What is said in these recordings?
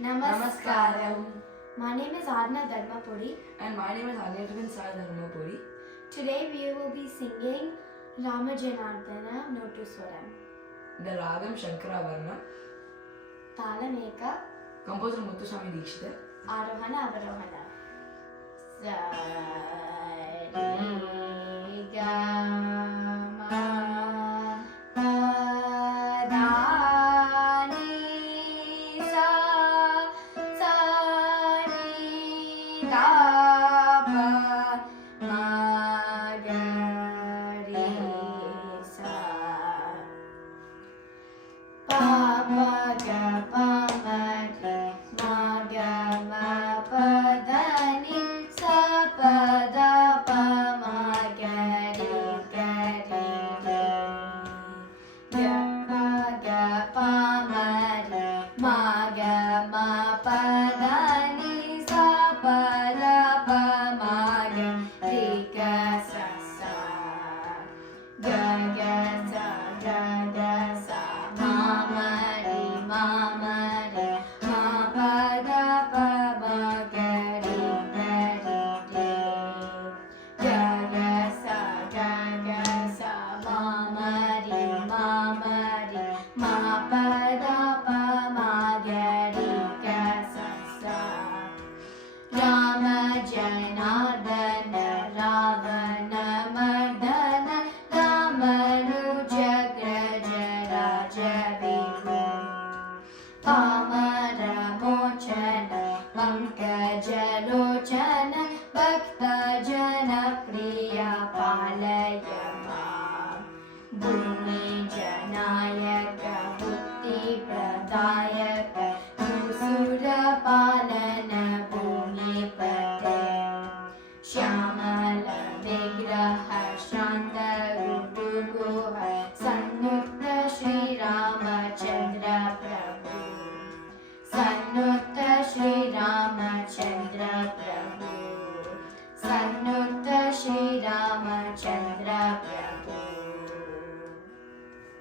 Namaskaram. My name is Adna Dharmapuri. And my name is Anirban Sai Dharmapuri. Today we will be singing Rama Janardana Notu Swaram. The Ragam Shankara Varna. Talameka. Composer Muthuswami Dikshita. Arohana Avarohana.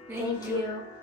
Thank you.